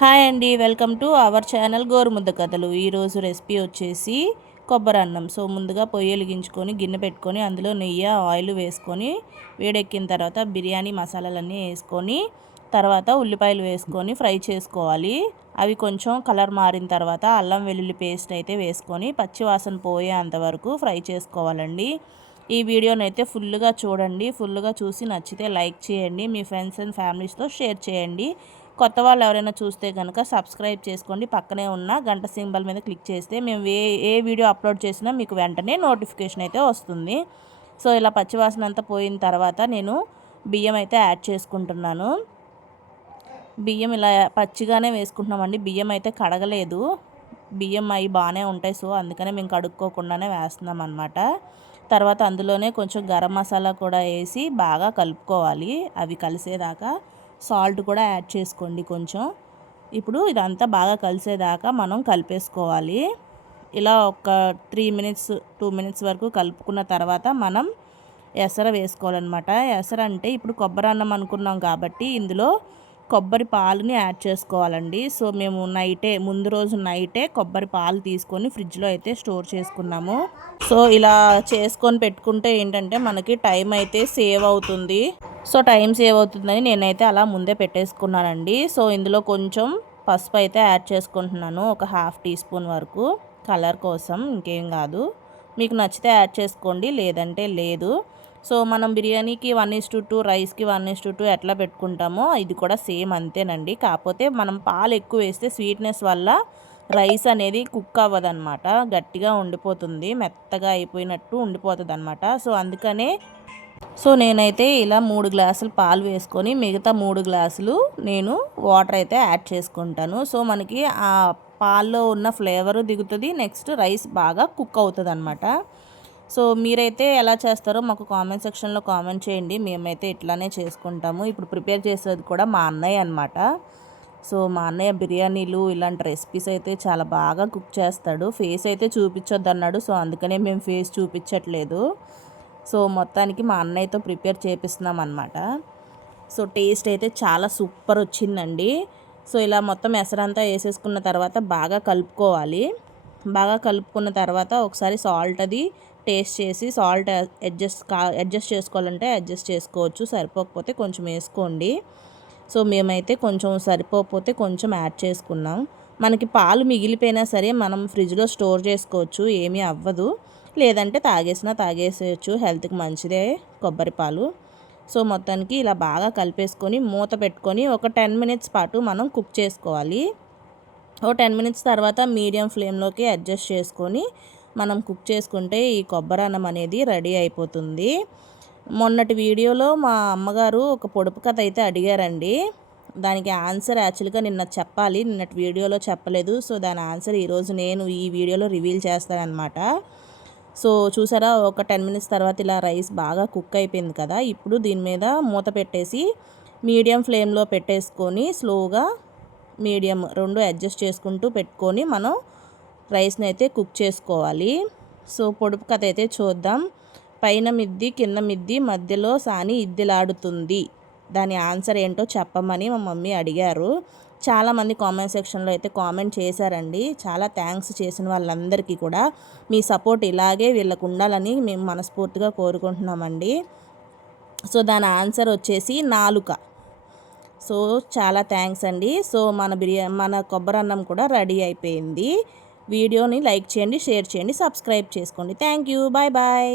Hi అండి, welcome to our channel గోరుముద్ద కథలు. ఈరోజు రెసిపీ వచ్చేసి కొబ్బరి అన్నం. సో ముందుగా పొయ్యి వెలిగించుకొని గిన్నె పెట్టుకొని అందులో నెయ్యి ఆయిల్ వేసుకొని వేడెక్కిన తర్వాత బిర్యానీ మసాలాలన్నీ వేసుకొని తర్వాత ఉల్లిపాయలు వేసుకొని ఫ్రై చేసుకోవాలి. అవి కొంచెం కలర్ మారిన తర్వాత అల్లం వెల్లుల్లి పేస్ట్ అయితే వేసుకొని పచ్చివాసన పోయేంత వరకు ఫ్రై చేసుకోవాలండి. ఈ వీడియోని అయితే ఫుల్గా చూడండి. ఫుల్గా చూసి నచ్చితే లైక్ చేయండి, మీ ఫ్రెండ్స్ అండ్ ఫ్యామిలీస్తో షేర్ చేయండి. కొత్త వాళ్ళు ఎవరైనా చూస్తే కనుక సబ్స్క్రైబ్ చేసుకోండి. పక్కనే ఉన్న గంట సింబల్ మీద క్లిక్ చేస్తే మేము ఏ వీడియో అప్లోడ్ చేసినా మీకు వెంటనే నోటిఫికేషన్ అయితే వస్తుంది. సో ఇలా పచ్చివాసన అంతా పోయిన తర్వాత నేను బియ్యం అయితే యాడ్ చేసుకుంటున్నాను. బియ్యం ఇలా పచ్చిగానే వేసుకుంటున్నామండి. బియ్యం అయితే కడగలేదు. బియ్యం అవి బాగానే ఉంటాయి, సో అందుకనే మేము కడుక్కోకుండానే వేస్తున్నాం అన్నమాట. తర్వాత అందులోనే కొంచెం గరం మసాలా కూడా వేసి బాగా కలుపుకోవాలి. అవి కలిసేదాకా సాల్ట్ కూడా యాడ్ చేసుకోండి కొంచెం. ఇప్పుడు ఇదంతా బాగా కలిసేదాకా మనం కలిపేసుకోవాలి. ఇలా ఒక 3 మినిట్స్ 2 మినిట్స్ వరకు కలుపుకున్న తర్వాత మనం ఎసర వేసుకోవాలన్నమాట. ఎసర అంటే ఇప్పుడు కొబ్బరి అన్నం అనుకున్నాం కాబట్టి ఇందులో కొబ్బరి పాలుని యాడ్ చేసుకోవాలండి. సో మేము ముందు రోజు నైటే కొబ్బరి పాలు తీసుకొని ఫ్రిడ్జ్లో అయితే స్టోర్ చేసుకున్నాము. సో ఇలా చేసుకొని పెట్టుకుంటే ఏంటంటే మనకి టైం అయితే సేవ్ అవుతుంది. సో టైం సేవ్ అవుతుందని నేనైతే అలా ముందే పెట్టేసుకున్నానండి. సో ఇందులో కొంచెం పసుపు అయితే యాడ్ చేసుకుంటున్నాను, ఒక 1/2 టీ స్పూన్ వరకు, కలర్ కోసం, ఇంకేం కాదు. మీకు నచ్చితే యాడ్ చేసుకోండి, లేదంటే లేదు. సో మనం బిర్యానీకి 1:2, రైస్కి 1:2 ఎట్లా పెట్టుకుంటామో ఇది కూడా సేమ్ అంతేనండి. కాకపోతే మనం పాలు ఎక్కువ వేస్తే స్వీట్నెస్ వల్ల రైస్ అనేది కుక్ అవ్వదన్నమాట, గట్టిగా ఉండిపోతుంది, మెత్తగా అయిపోయినట్టు ఉండిపోతుంది అన్నమాట. సో అందుకనే నేనైతే ఇలా 3 గ్లాసులు పాలు వేసుకొని మిగతా 3 గ్లాసులు నేను వాటర్ అయితే యాడ్ చేసుకుంటాను. సో మనకి ఆ పాల్లో ఉన్న ఫ్లేవరు దిగుతుంది, నెక్స్ట్ రైస్ బాగా కుక్ అవుతుంది అన్నమాట. సో మీరైతే ఎలా చేస్తారో మాకు కామెంట్ సెక్షన్లో కామెంట్ చేయండి. మేమైతే ఇట్లానే చేసుకుంటాము. ఇప్పుడు ప్రిపేర్ చేసేది కూడా మా అన్నయ్య అనమాట. సో మా అన్నయ్య బిర్యానీలు ఇలాంటి రెసిపీస్ అయితే చాలా బాగా కుక్ చేస్తాడు. ఫేస్ అయితే చూపించొద్దు అన్నాడు, సో అందుకనే మేము ఫేస్ చూపించట్లేదు. సో మొత్తానికి మా అన్నయ్యతో ప్రిపేర్ చేపిస్తున్నాం అన్నమాట. సో టేస్ట్ అయితే చాలా సూపర్ వచ్చిందండి. సో ఇలా మొత్తం ఎసరంతా వేసేసుకున్న తర్వాత బాగా కలుపుకోవాలి. బాగా కలుపుకున్న తర్వాత ఒకసారి సాల్ట్ అది టేస్ట్ చేసి సాల్ట్ అడ్జస్ట్ చేసుకోవాలంటే అడ్జస్ట్ చేసుకోవచ్చు, సరిపోకపోతే కొంచెం వేసుకోండి. సో మేమైతే కొంచెం సరిపోకపోతే కొంచెం యాడ్ చేసుకున్నాం. మనకి పాలు మిగిలిపోయినా సరే మనం ఫ్రిడ్జ్లో స్టోర్ చేసుకోవచ్చు, ఏమీ అవ్వదు. లేదంటే తాగేసేయచ్చు, హెల్త్కి మంచిదే కొబ్బరి పాలు. సో మొత్తానికి ఇలా బాగా కలిపేసుకొని మూత పెట్టుకొని ఒక 10 మినిట్స్ పాటు మనం కుక్ చేసుకోవాలి. ఓ 10 మినిట్స్ తర్వాత మీడియం ఫ్లేమ్లోకి అడ్జస్ట్ చేసుకొని మనం కుక్ చేసుకుంటే ఈ కొబ్బరి అన్నం అనేది రెడీ అయిపోతుంది. మొన్నటి వీడియోలో మా అమ్మగారు ఒక పొడుపు కథ అయితే అడిగారండి. దానికి ఆన్సర్ యాక్చువల్గా నిన్న చెప్పాలి, నిన్నటి వీడియోలో చెప్పలేదు. సో దాని ఆన్సర్ ఈరోజు నేను ఈ వీడియోలో రివీల్ చేస్తానన్నమాట. సో చూసారా, ఒక 10 మినిట్స్ తర్వాత ఇలా రైస్ బాగా కుక్ అయిపోయింది కదా. ఇప్పుడు దీని మీద మూత పెట్టేసి మీడియం ఫ్లేమ్లో పెట్టేసుకొని స్లోగా మీడియం రెండు అడ్జస్ట్ చేసుకుంటూ పెట్టుకొని మనం రైస్ని అయితే కుక్ చేసుకోవాలి. సో పొడుపు కథ అయితే చూద్దాం. పైన మిద్ది కింద మిద్ది మధ్యలో సాని ఇద్దిలాడుతుంది, దాని ఆన్సర్ ఏంటో చెప్పమని మా మమ్మీ అడిగారు. చాలామంది కామెంట్ సెక్షన్లో అయితే కామెంట్ చేశారండి. చాలా థ్యాంక్స్ చేసిన వాళ్ళందరికీ కూడా. మీ సపోర్ట్ ఇలాగే వీళ్ళకు ఉండాలని మేము మనస్ఫూర్తిగా కోరుకుంటున్నామండి. సో దాని ఆన్సర్ వచ్చేసి నాలుక. సో చాలా థ్యాంక్స్ అండి. సో మన కొబ్బరి అన్నం కూడా రెడీ అయిపోయింది. వీడియోని లైక్ చేయండి, షేర్ చేయండి, సబ్స్క్రైబ్ చేసుకోండి. Thank you, bye bye.